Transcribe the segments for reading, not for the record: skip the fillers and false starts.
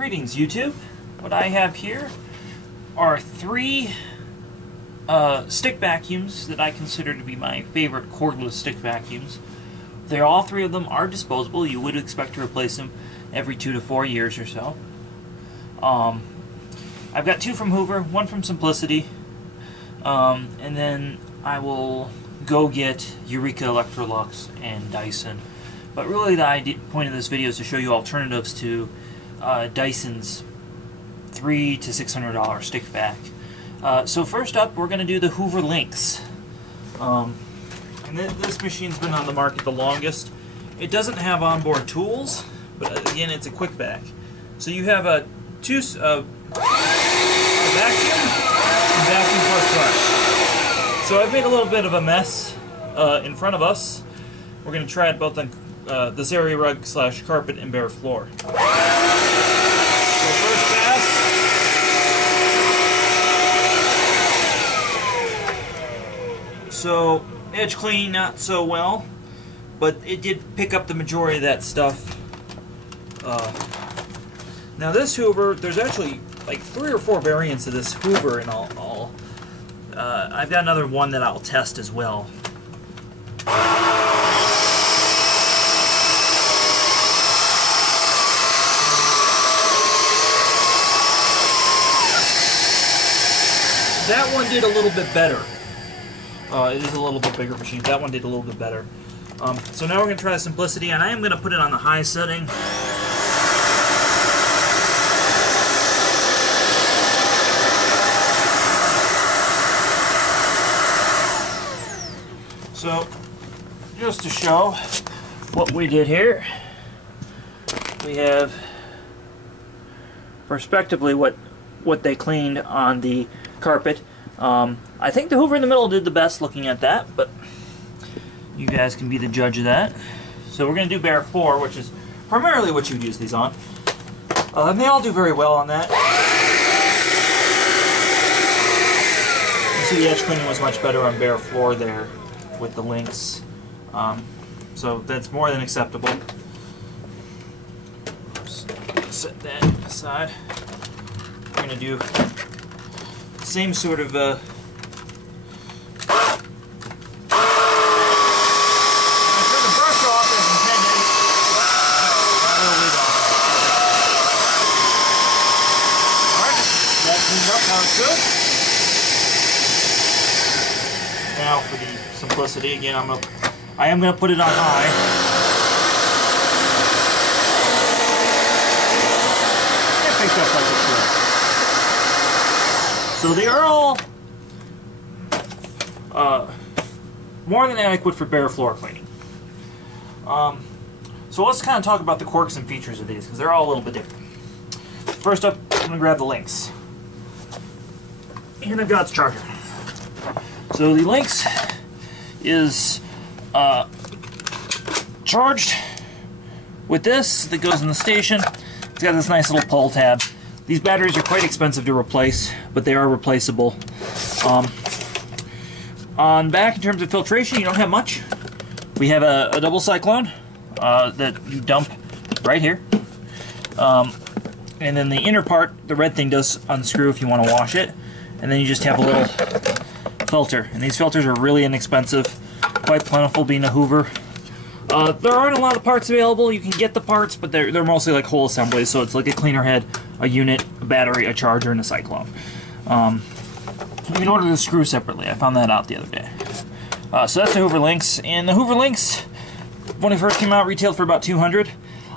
Greetings YouTube. What I have here are three stick vacuums that I consider to be my favorite cordless stick vacuums. All three of them are disposable. You would expect to replace them every 2 to 4 years or so. I've got two from Hoover, one from Simplicity, and then I will go get Eureka, Electrolux, and Dyson. But really the point of this video is to show you alternatives to Dyson's $300 to $600 stick vac. So first up, we're going to do the Hoover Linx. And this machine's been on the market the longest. It doesn't have onboard tools, but again, it's a quick vac. So you have a vacuum and vacuum plus brush. So I've made a little bit of a mess in front of us. We're going to try it both on this area rug / carpet and bare floor. So first pass. So edge cleaning not so well, but it did pick up the majority of that stuff. Now this Hoover, there's actually like 3 or 4 variants of this Hoover and all. I've got another one that I'll test as well. That one did a little bit better. It is a little bit bigger machine. That one did a little bit better. So now we're going to try the Simplicity, and I am going to put it on the high setting. So, just to show what we did here, we have respectively what they cleaned on the carpet. I think the Hoover in the middle did the best looking at that, but you guys can be the judge of that. So we're going to do bare floor, which is primarily what you would use these on. And they all do very well on that. You see the edge cleaning was much better on bare floor there with the Linx. So that's more than acceptable. Set that aside. We're going to do same sort of turn the brush off as intended. Alright, that cleaned up, now it's good. Now for the Simplicity, again I am gonna put it on high. It picked up like it should. So they are all more than adequate for bare floor cleaning. So let's kind of talk about the quirks and features of these, because they're all a little bit different. First up, I'm going to grab the Linx. And I've got its charger. So the Linx is charged with this that goes in the station. It's got this nice little pull tab. These batteries are quite expensive to replace, but they are replaceable. On back, in terms of filtration, you don't have much. We have a double cyclone that you dump right here. And then the inner part, the red thing, does unscrew if you want to wash it. And then you just have a little filter. And these filters are really inexpensive, quite plentiful being a Hoover. There aren't a lot of parts available. You can get the parts, but they're mostly like whole assemblies, so it's like a cleaner head, a unit, a battery, a charger, and a cyclone. You can order the screw separately. I found that out the other day. So that's the Hoover Linx. And the Hoover Linx, when it first came out, retailed for about $200.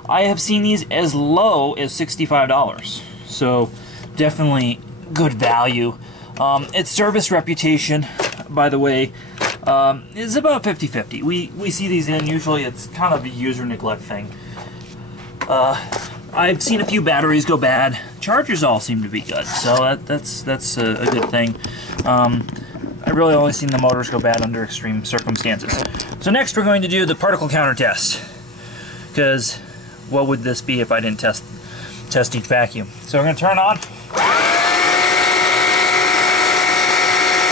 I have seen these as low as $65. So definitely good value. Its service reputation, by the way, is about 50-50. We see these in, usually it's kind of a user neglect thing. I've seen a few batteries go bad. Chargers all seem to be good, so that's a good thing. I've really only seen the motors go bad under extreme circumstances. So next we're going to do the particle counter test, because what would this be if I didn't test each vacuum? So we're going to turn on.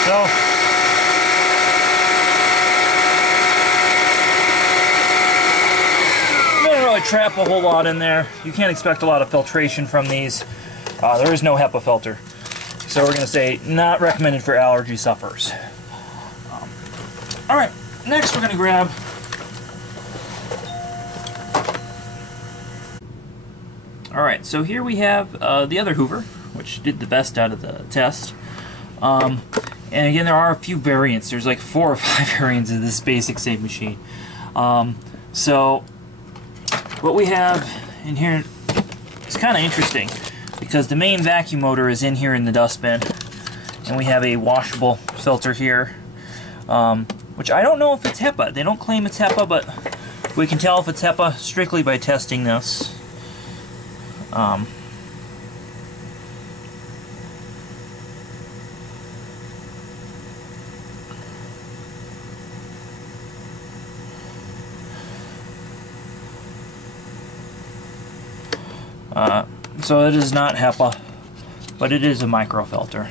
So trap a whole lot in there. You can't expect a lot of filtration from these. There is no HEPA filter. So we're going to say not recommended for allergy sufferers. Alright, next we're going to grab Alright, so here we have the other Hoover, which did the best out of the test. And again, there are a few variants. There's like 4 or 5 variants of this basic same machine. So what we have in here is kind of interesting because the main vacuum motor is in here in the dustbin, and we have a washable filter here, which I don't know if it's HEPA. They don't claim it's HEPA, but we can tell if it's HEPA strictly by testing this. So it is not HEPA, but it is a microfilter.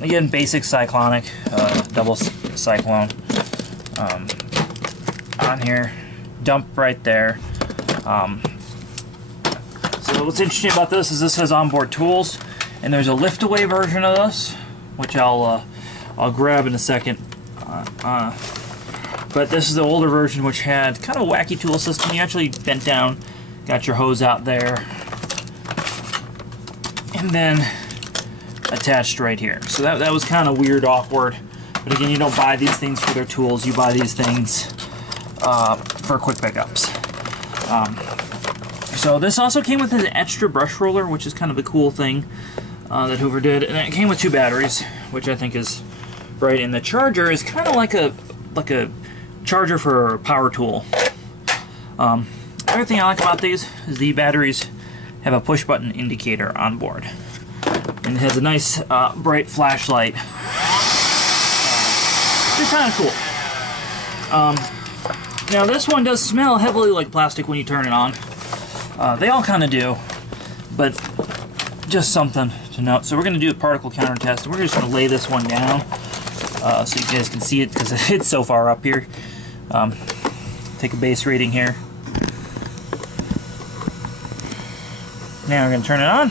Again, basic cyclonic, double cyclone on here, dump right there. So what's interesting about this is this has onboard tools, and there's a lift-away version of this, which I'll grab in a second. But this is the older version, which had kind of a wacky tool system. You actually bent down, got your hose out there, and then attached right here. So that was kind of weird, awkward. But again, you don't buy these things for their tools. You buy these things for quick pickups. So this also came with an extra brush roller, which is kind of a cool thing that Hoover did. And it came with 2 batteries, which I think is right. And the charger is kind of like a charger for a power tool. Other thing I like about these is the batteries have a push button indicator on board, and it has a nice bright flashlight. It's kind of cool. Now this one does smell heavily like plastic when you turn it on. They all kind of do, but just something to note. So we're going to do a particle counter test. We're just going to lay this one down so you guys can see it because it's so far up here. Take a base reading here. Now we're going to turn it on.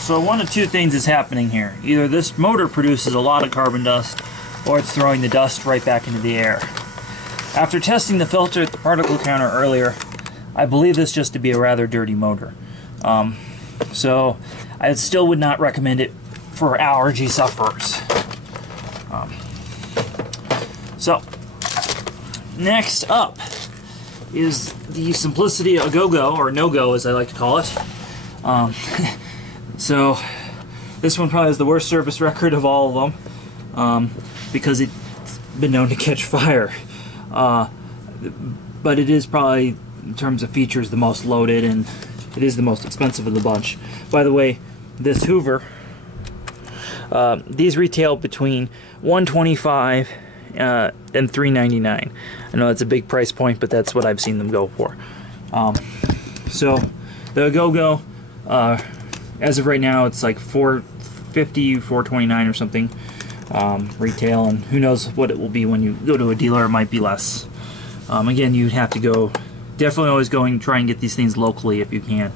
So one of 2 things is happening here. Either this motor produces a lot of carbon dust, or it's throwing the dust right back into the air. After testing the filter at the particle counter earlier, I believe this just to be a rather dirty motor. So I still would not recommend it for allergy sufferers. So next up is the Simplicity A Go-Go, or No-Go as I like to call it. So this one probably has the worst service record of all of them because it's been known to catch fire. But it is probably, in terms of features, the most loaded, and it is the most expensive of the bunch. By the way, this Hoover, these retail between $125 and $399. I know that's a big price point, but that's what I've seen them go for. So the Go-Go, as of right now, it's like $450, $429 or something retail, and who knows what it will be when you go to a dealer. It might be less. Again, you'd have to go, definitely always try and get these things locally if you can.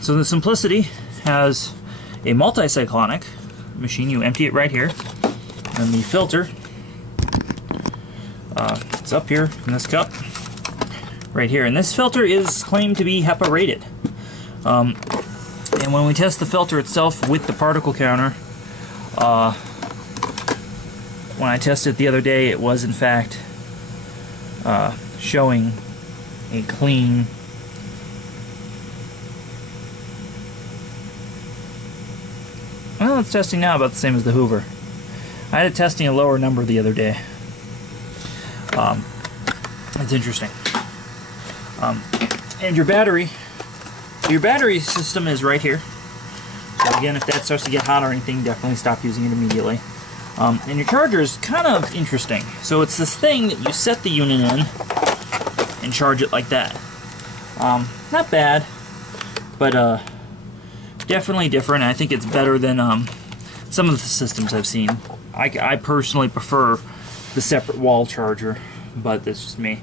So the Simplicity has a multi-cyclonic machine. You empty it right here, and the filter, it's up here in this cup right here, and this filter is claimed to be HEPA rated. And when we test the filter itself with the particle counter, when I tested it the other day, it was in fact showing a clean well, it's testing now about the same as the Hoover. I had it testing a lower number the other day. It's interesting. And your battery system is right here. So again, if that starts to get hot or anything, definitely stop using it immediately. And your charger is kind of interesting. So it's this thing that you set the unit in, and charge it like that. Not bad, but definitely different. I think it's better than some of the systems I've seen. I personally prefer the separate wall charger, but that's just me.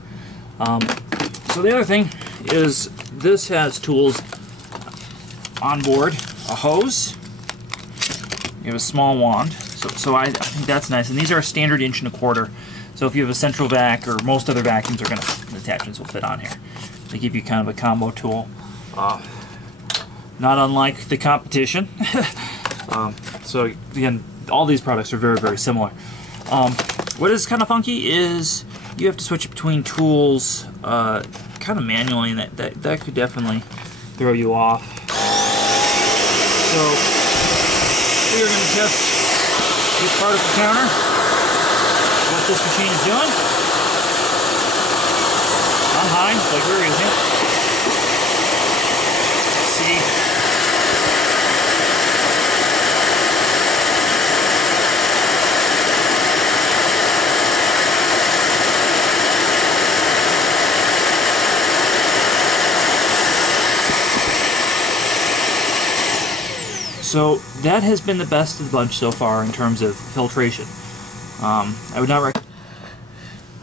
So the other thing is this has tools on board, a hose, you have a small wand, so I think that's nice, and these are a standard 1.25 inch. So if you have a central vac, or most other vacuums, the attachments will fit on here. They give you kind of a combo tool, not unlike the competition. So again, all these products are very, very similar. What is kind of funky is you have to switch between tools kind of manually, and that could definitely throw you off. So we are going to test this particle counter, what this machine is doing. On high, like we're using. Let's see. So that has been the best of the bunch so far in terms of filtration. I would not recommend.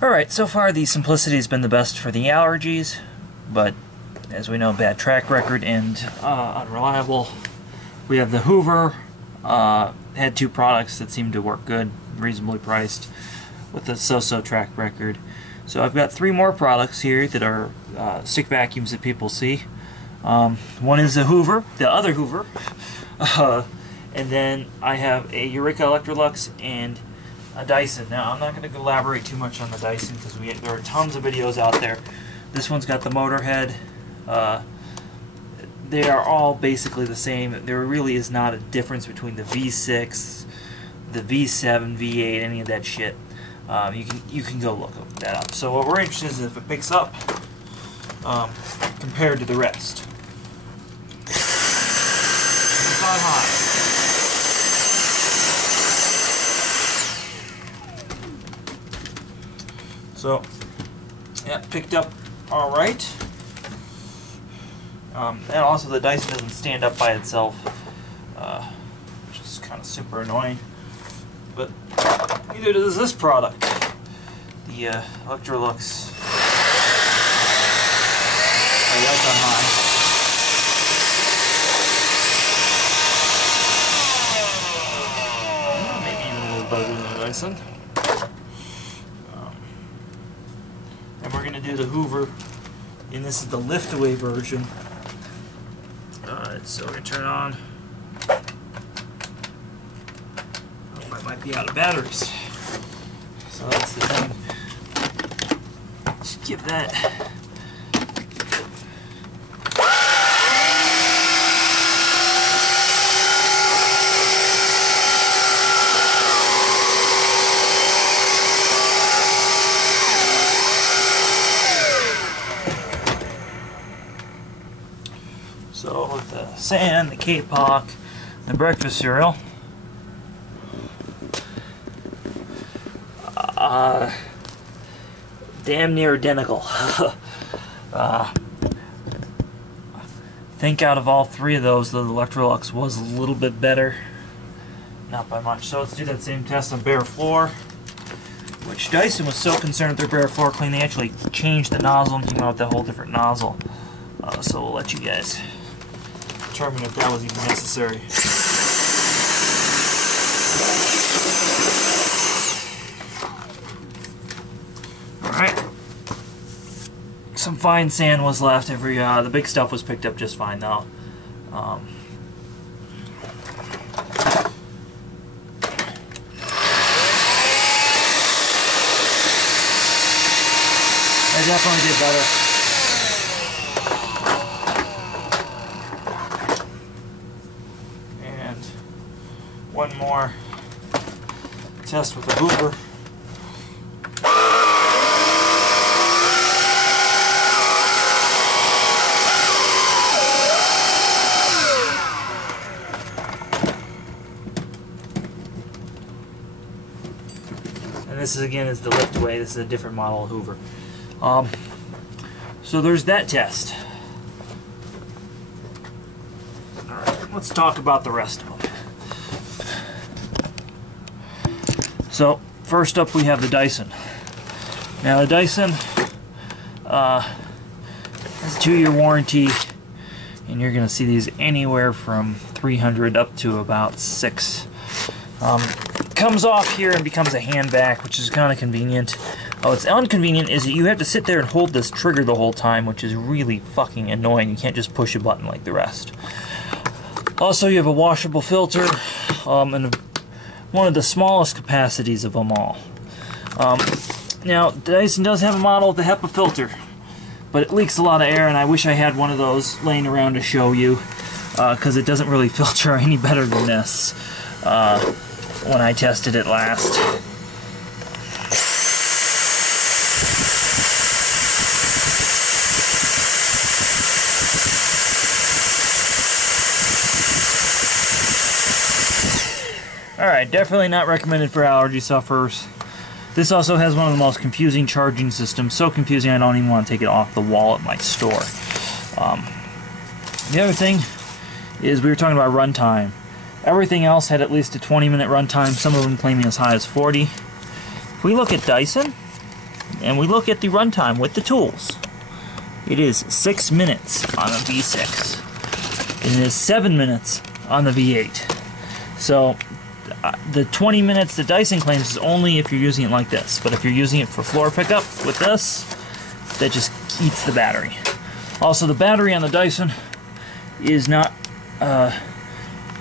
Alright, so far the simplicity has been the best for the allergies, but as we know, bad track record and unreliable. We have the Hoover, had 2 products that seemed to work good, reasonably priced, with a so-so track record. So I've got 3 more products here that are stick vacuums that people see. One is the Hoover, the other Hoover, and then I have a Riccar Electrolux and a Dyson. Now I'm not going to elaborate too much on the Dyson because there are tons of videos out there. This one's got the motor head. They are all basically the same. There really is not a difference between the V6, the V7, V8, any of that shit. You can go look that up. So what we're interested in is if it picks up compared to the rest. It's on high. So, yeah, picked up all right. And also the Dyson doesn't stand up by itself, which is kind of super annoying. But neither does this product, the Electrolux. Oh, that's on high. Maybe even a little better than the Dyson. And we're going to do the Hoover, and this is the lift-away version. So we're going to turn it on. Oh, I might be out of batteries. So that's the thing. Just give that. So with the sand, the K-Pop, the breakfast cereal, damn near identical. I think out of all 3 of those, the Electrolux was a little bit better. Not by much. So let's do that same test on bare floor, which Dyson was so concerned with their bare floor clean, they actually changed the nozzle and came out with a whole different nozzle. So we'll let you guys determine if that was even necessary. Alright. Some fine sand was left. The big stuff was picked up just fine though. I definitely did better. One more test with the Hoover. And this is again is the lift away. This is a different model of Hoover. So there's that test. Alright, let's talk about the rest of them. So, first up we have the Dyson. Now the Dyson has a 2-year warranty, and you're going to see these anywhere from $300 up to about $600. Comes off here and becomes a hand vac, which is kind of convenient. Oh, what's inconvenient is that you have to sit there and hold this trigger the whole time, which is really fucking annoying. You can't just push a button like the rest. Also, you have a washable filter, and one of the smallest capacities of them all. Now, Dyson does have a model with a HEPA filter, but it leaks a lot of air, and I wish I had one of those laying around to show you, because it doesn't really filter any better than this when I tested it last. Alright, definitely not recommended for allergy sufferers. This also has one of the most confusing charging systems. So confusing I don't even want to take it off the wall at my store. The other thing is we were talking about runtime. Everything else had at least a 20-minute runtime, some of them claiming as high as 40. If we look at Dyson, and we look at the runtime with the tools, it is 6 minutes on the V6. It is 7 minutes on the V8. So the 20 minutes that Dyson claims is only if you're using it like this. But if you're using it for floor pickup with this, that just eats the battery. Also, the battery on the Dyson is not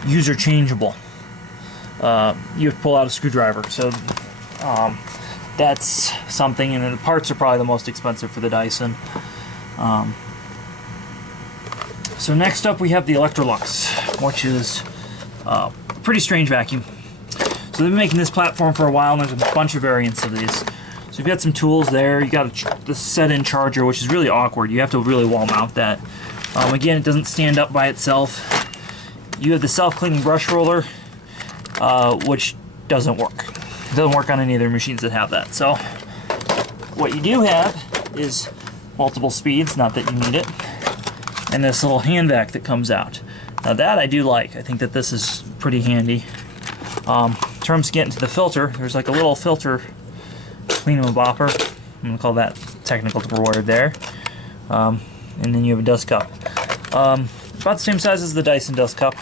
user changeable. You have to pull out a screwdriver. So that's something, and the parts are probably the most expensive for the Dyson. So next up we have the Electrolux, which is a pretty strange vacuum. So they've been making this platform for a while, and there's a bunch of variants of these. So you've got some tools there. You got the set-in charger, which is really awkward. You have to really wall mount that. Again, it doesn't stand up by itself. You have the self-cleaning brush roller, which doesn't work. It doesn't work on any of their machines that have that. So what you do have is multiple speeds, not that you need it, and this little hand vac that comes out. Now that I do like. I think that this is pretty handy. In terms of getting to the filter, there's like a little filter clean-em-a-bopper. I'm going to call that technical word there. And then you have a dust cup. About the same size as the Dyson dust cup.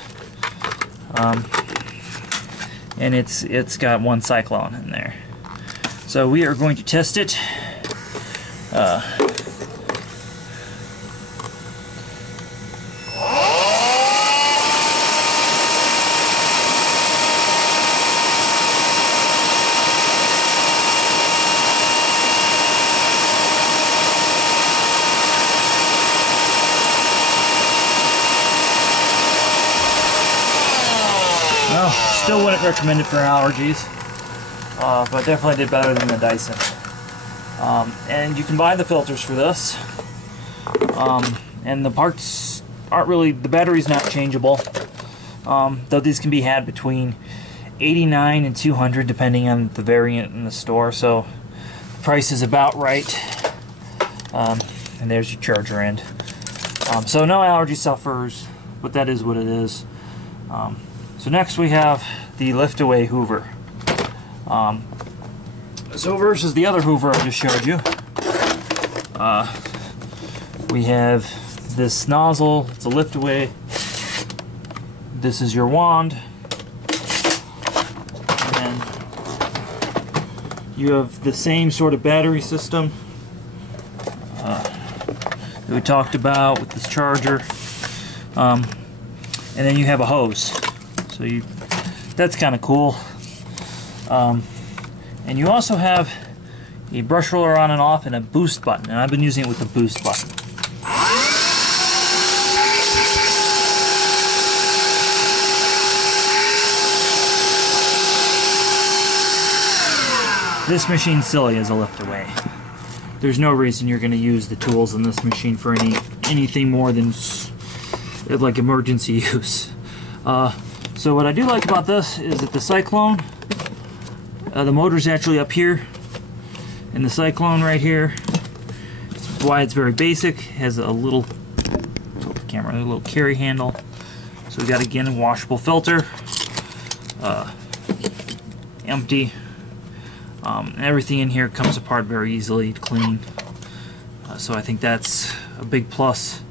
And it's got one cyclone in there. So we are going to test it. Well, still wouldn't recommend it for allergies, but definitely did better than the Dyson. And you can buy the filters for this, and the parts aren't really, the battery's not changeable, though these can be had between $89 and $200 depending on the variant in the store, so the price is about right. And there's your charger end. So no allergy sufferers, but that is what it is. So next we have the lift-away Hoover. So versus the other Hoover I just showed you, we have this nozzle, it's a lift-away. This is your wand. And then you have the same sort of battery system that we talked about with this charger. And then you have a hose. So that's kind of cool. And you also have a brush roller on and off and a boost button, and I've been using it with the boost button. This machine's silly as a lift away. There's no reason you're going to use the tools in this machine for anything more than like emergency use. So what I do like about this is that the cyclone, the motor's actually up here, and the cyclone right here, That's why it's very basic. It has a little, tilt the camera, a little carry handle. So we got, again, a washable filter, empty. And everything in here comes apart very easily to clean. So I think that's a big plus.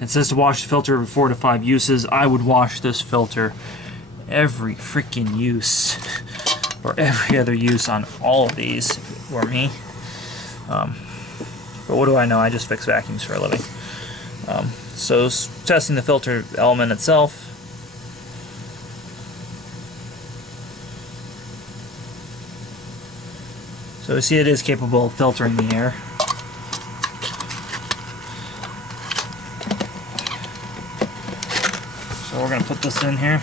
It says to wash the filter every 4 to 5 uses. I would wash this filter every freaking use, or every other use on all of these for me. But what do I know? I just fix vacuums for a living. So testing the filter element itself. So we see it is capable of filtering the air. So we're going to put this in here.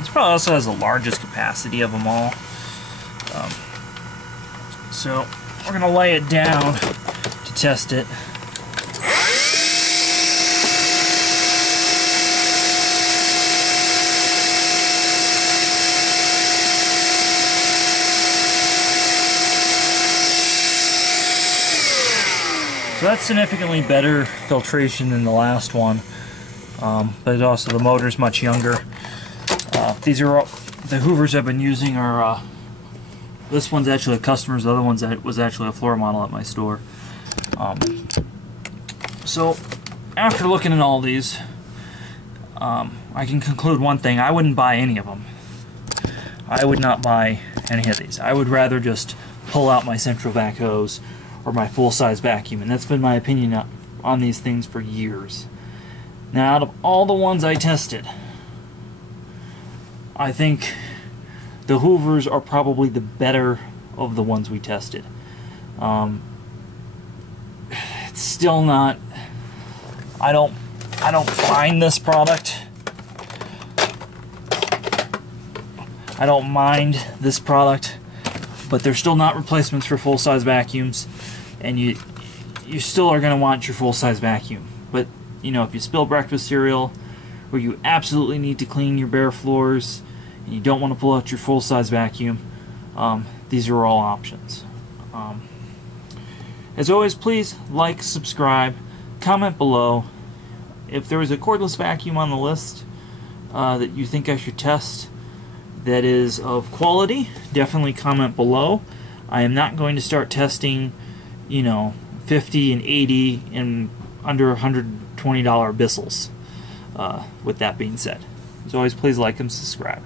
This probably also has the largest capacity of them all. So we're going to lay it down to test it. So that's significantly better filtration than the last one, but also the motor's much younger. These are all, the Hoovers I've been using are, this one's actually a customer's, the other one's was actually a floor model at my store. So after looking at all these, I can conclude one thing: I wouldn't buy any of them. I would not buy any of these. I would rather just pull out my central vac hose or my full-size vacuum, and that's been my opinion on these things for years. Now, out of all the ones I tested, I think the Hoovers are probably the better of the ones we tested. It's still not, I don't mind this product. I don't mind this product, but they're still not replacements for full-size vacuums, and you still are going to want your full-size vacuum. But you know, if you spill breakfast cereal, or you absolutely need to clean your bare floors, and you don't want to pull out your full-size vacuum, these are all options. As always, please like, subscribe, comment below. If there is a cordless vacuum on the list that you think I should test that is of quality, definitely comment below. I am not going to start testing, you know, 50 and 80 and under $120 Bissells. With that being said, as always, please like and subscribe.